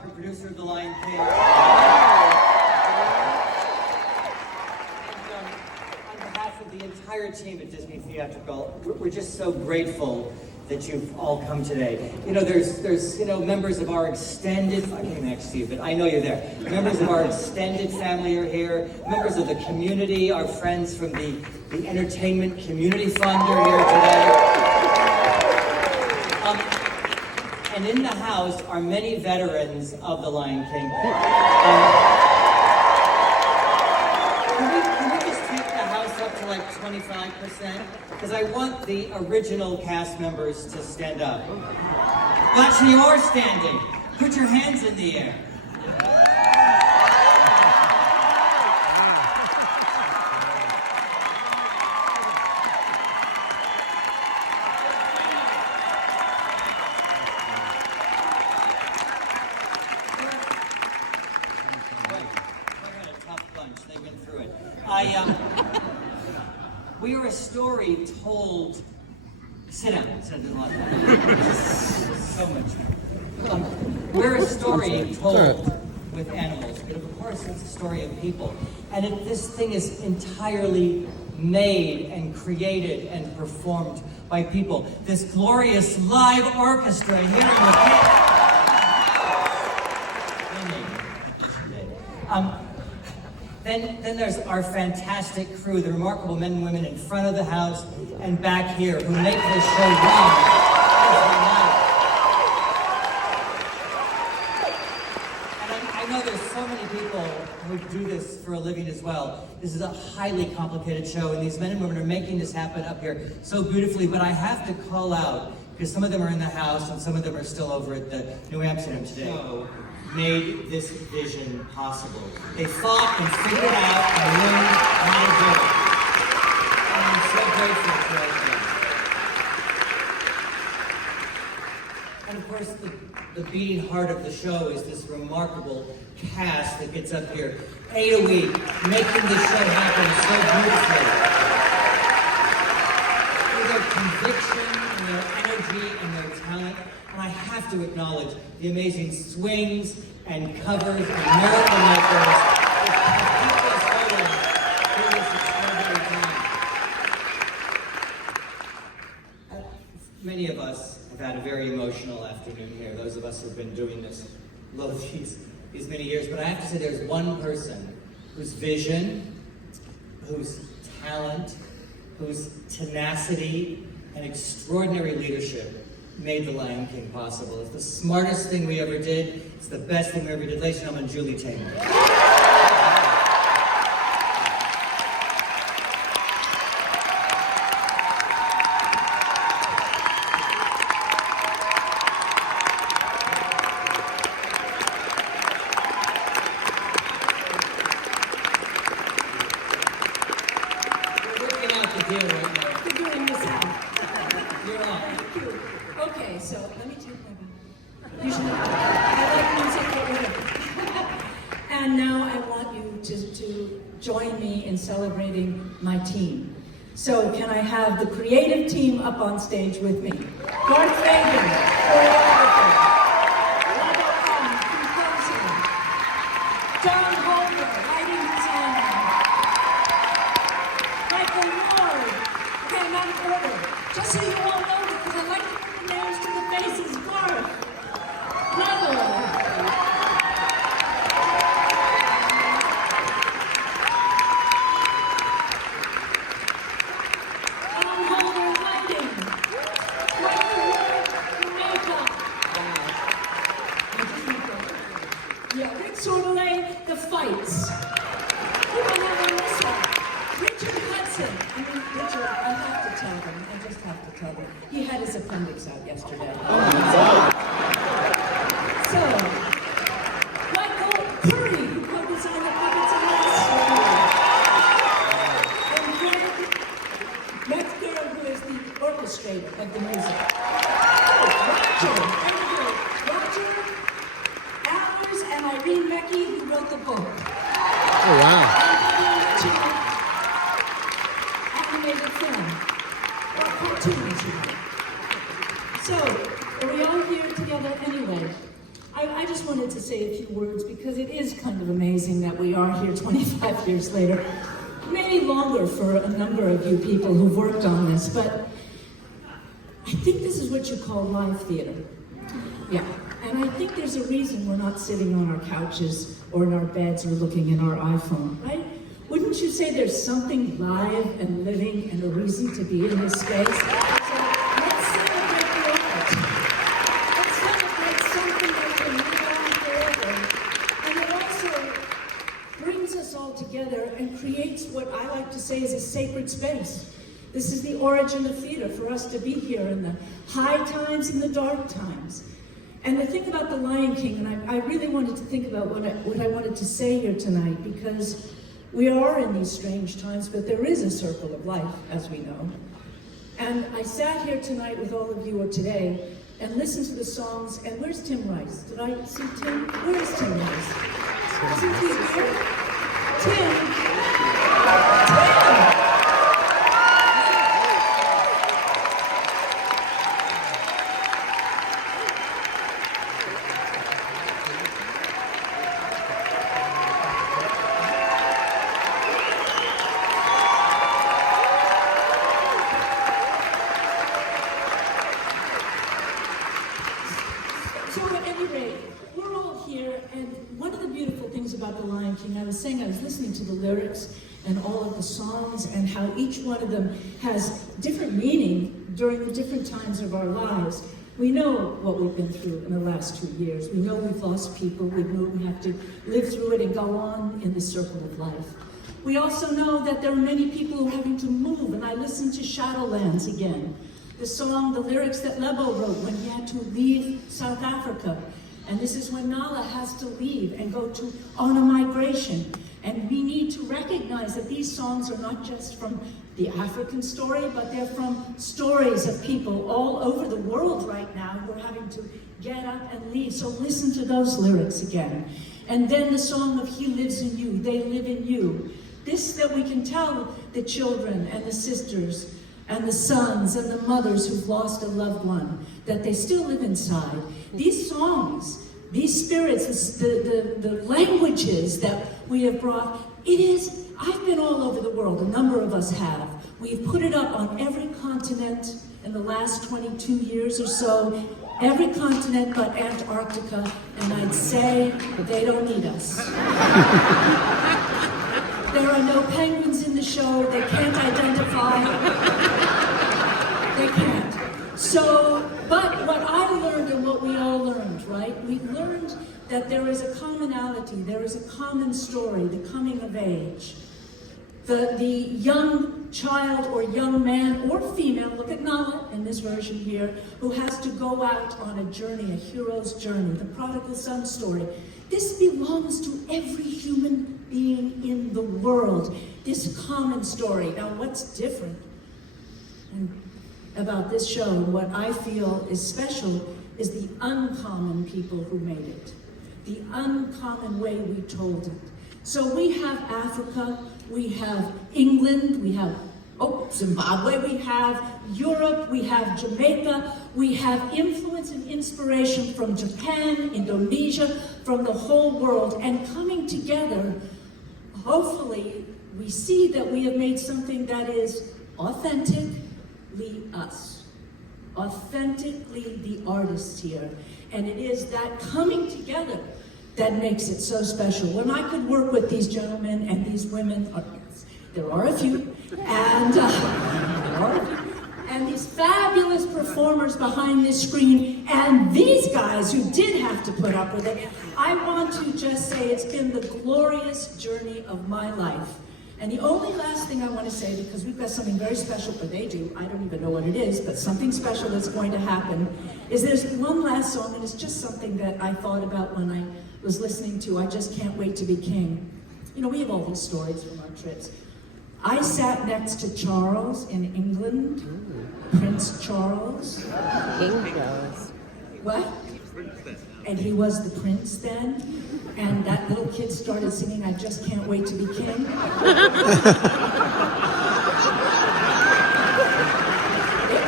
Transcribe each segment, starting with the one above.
Encore, producer of The Lion King. On behalf of the entire team at Disney Theatrical, we're just so grateful that you've all come today. You know, there's members of our extended, I came next to you, but I know you're there. Members of our extended family are here. Members of the community, our friends from the Entertainment Community Fund are here today. And in the house are many veterans of The Lion King. Can we just take the house up to like 25%? Because I want the original cast members to stand up. Well, actually, you are standing. Put your hands in the air. We are a story told. Sit down. There's a lot so much. We're a story told with animals, but of course it's a story of people. And this thing is entirely made and created and performed by people. This glorious live orchestra here in the Then there's our fantastic crew, the remarkable men and women in front of the house and back here who make this show run every night. And I know there's so many people who do this for a living as well. This is a highly complicated show, and these men and women are making this happen up here so beautifully. But I have to call out, because some of them are in the house and some of them are still over at the New Amsterdam today. Made this vision possible. They fought and figured it out and learned how to do it. And I'm so grateful for everything. And of course, the beating heart of the show is this remarkable cast that gets up here 8 a week, making this show happen so beautifully. With their conviction and their energy and their talent. And I have to acknowledge the amazing swings and covers and miracle makers that keep us going through this extraordinary time. Many of us have had a very emotional afternoon here, those of us who have been doing this these many years. But I have to say there's one person whose vision, whose talent, whose tenacity and extraordinary leadership made The Lion King possible. It's the smartest thing we ever did. It's the best thing we ever did. Ladies and gentlemen, Julie Taymor. We're working out the deal right now. Figuring this out. You're on. Thank you. Okay, so let me take my back. Usually, I like music, but whatever. And now I want you to join me in celebrating my team. So can I have the creative team up on stage with me? Garth Fagan, choreographer. Robert Cohn, composer. John Holder, lighting designer. Michael Ward. Okay, I'm out of order. Just so you all know, because I like to put the names to the faces. Garth. Rebel. John Holder, lighting. Michael Ward, makeup. Yeah, Rick Sordelay, the fights. You don't have to miss that. Richard Hudson. I mean, Richard, I have to tell them. I just have to tell them. He had his appendix out yesterday. So, Michael Curry, who co-designed the puppets and masks. And Greg Metzger, who is the orchestrator of the music. Roger, very good. Roger Allers and Irene Mackey, who wrote the book. Oh, wow. Animated film or cartoons. So, are we all here together anyway? I just wanted to say a few words because it is kind of amazing that we are here 25 years later. Maybe longer for a number of you people who've worked on this, but I think this is what you call live theater. Yeah, and I think there's a reason we're not sitting on our couches or in our beds or looking in our iPhone, right? Wouldn't you say there's something live and living and a reason to be in this space? So let's celebrate the art. Let's celebrate something that can live on forever. And it also brings us all together and creates what I like to say is a sacred space. This is the origin of theater, for us to be here in the high times and the dark times. And the thing about The Lion King, and I really wanted to think about what I wanted to say here tonight, because we are in these strange times, but there is a circle of life, as we know. And I sat here tonight with all of you, or today, and listened to the songs, and where's Tim Rice? Did I see Tim? Where is Tim Rice? Isn't he here? Tim! So at any rate, we're all here, and one of the beautiful things about The Lion King, I was listening to the lyrics and all of the songs and how each one of them has different meaning during the different times of our lives. We know what we've been through in the last 2 years. We know we've lost people. We know we have to live through it and go on in the circle of life. We also know that there are many people who are having to move, and I listened to Shadowlands again. The song, the lyrics that Lebo wrote when he had to leave South Africa. And this is when Nala has to leave and go on a migration. And we need to recognize that these songs are not just from the African story, but they're from stories of people all over the world right now who are having to get up and leave. So listen to those lyrics again. And then the song of He Lives in You, They Live in You. This that we can tell the children and the sisters and the sons and the mothers who've lost a loved one, that they still live inside. These songs, these spirits, the languages that we have brought, I've been all over the world, a number of us have. We've put it up on every continent in the last 22 years or so, every continent but Antarctica, and I'd say they don't need us. There are no penguins in the show, they can't identify. They can't. So, but what I learned and what we all learned, right? We learned that there is a commonality, there is a common story, the coming of age. The young child or young man or female, look at Nala in this version here, who has to go out on a journey, a hero's journey, the prodigal son story. This belongs to every human being in the world, this common story. Now what's different about this show, and what I feel is special, is the uncommon people who made it. The uncommon way we told it. So we have Africa, we have England, we have Zimbabwe, we have Europe, we have Jamaica, we have influence and inspiration from Japan, Indonesia, from the whole world, and coming together, hopefully we see that we have made something that is authentically us, authentically the artists here, and it is that coming together that makes it so special. When I could work with these gentlemen and these women, there are a few, and these fabulous performers behind this screen, and these guys who did have to put up with it, I want to just say it's been the glorious journey of my life. And the only last thing I want to say, because we've got something very special, or they do, I don't even know what it is, but something special that's going to happen, is there's one last song, and it's just something that I thought about when I was listening to I Just Can't Wait to Be King. You know, we have all these stories from our trips. I sat next to Charles in England, Prince Charles. King Charles. What? And he was the prince then, and that little kid started singing I Just Can't Wait to Be King. It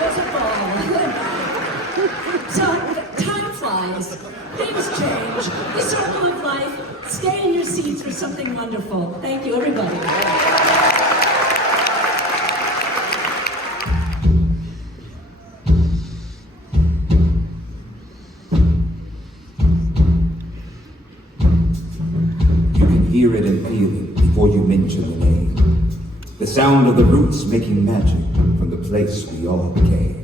was a ball. So time flies. rise. Things change. The circle of life. Stay in your seats for something wonderful. Thank you, everybody. You can hear it and feel it before you mention the name. The sound of the roots making magic from the place we all became.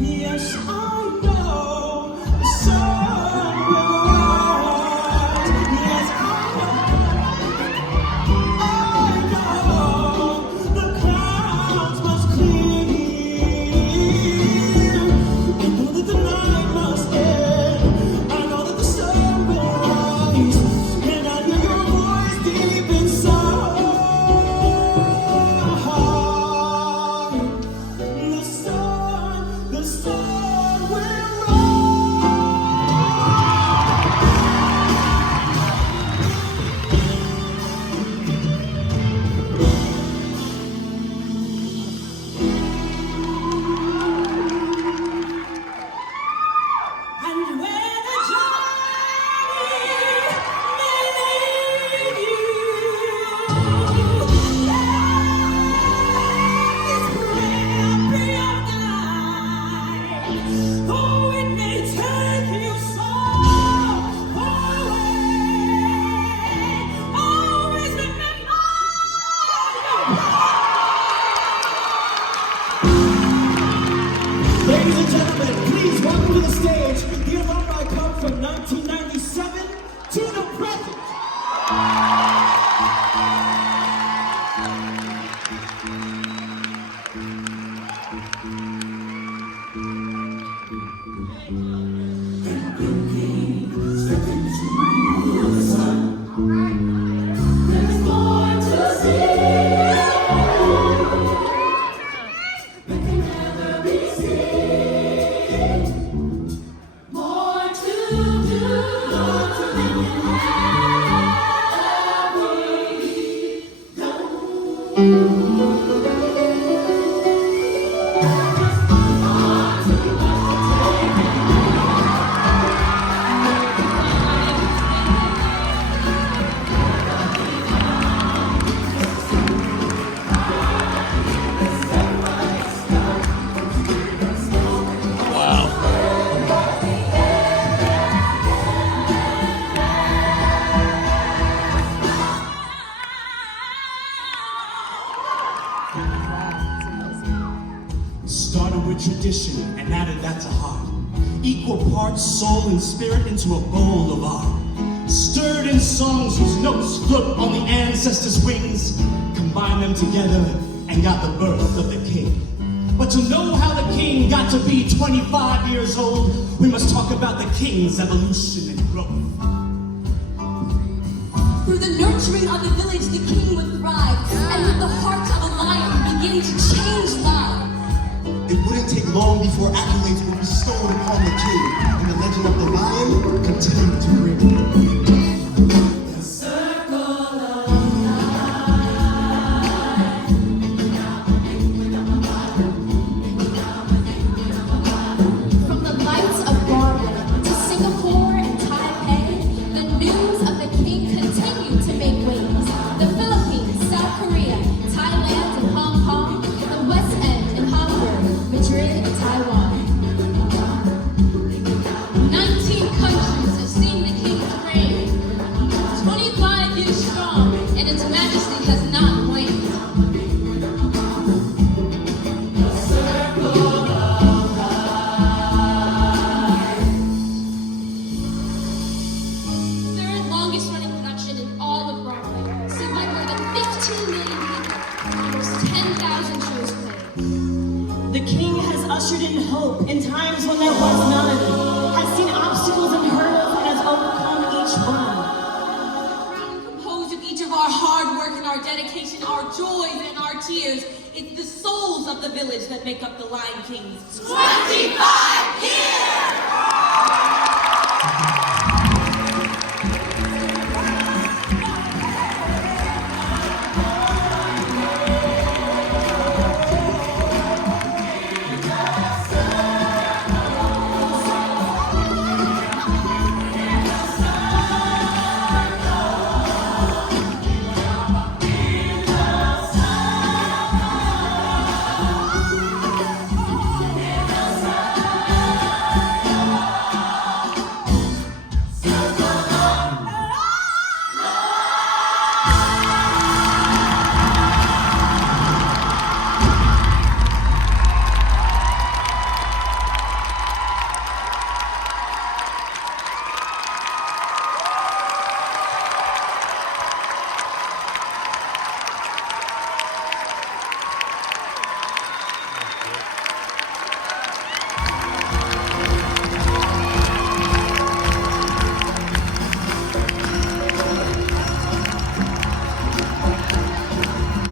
Yes, I know the sun will rise. Yes, I know the clouds must clear. I know that the night must end. I know that the sun will rise. And I hear your voice deep inside. The sun will and where the journey may lead you, this prayer be your guide. Oh, it may take you so far away. Always remember your Ladies and gentlemen, please welcome to the stage the alumni come from 1997 to the present. Started with tradition and added that to heart. Equal parts soul and spirit into a bowl of art. Stirred in songs whose notes float on the ancestors' wings. Combined them together and got the birth of the king. But to know how the king got to be 25 years old, we must talk about the king's evolution and growth. Through the nurturing of the village, the king would thrive, and with the heart of a lion, begin to change lives. It wouldn't take long before accolades were bestowed upon the king, and the legend of the lion continued to ring. The circle of From the lights of Broadway to Singapore and Taipei, the news of the king continued to make waves. The Philippines, South Korea, Thailand, and Hong Kong, the West End in Hamburg, Madrid, and Taiwan. 19 countries 14 million people, almost 10,000 shows played. The king has ushered in hope in times when there was none, has seen obstacles and hurdles and has overcome each one. Composed of each of our hard work and our dedication, our joys and our tears. It's the souls of the village that make up the Lion King's 25 years!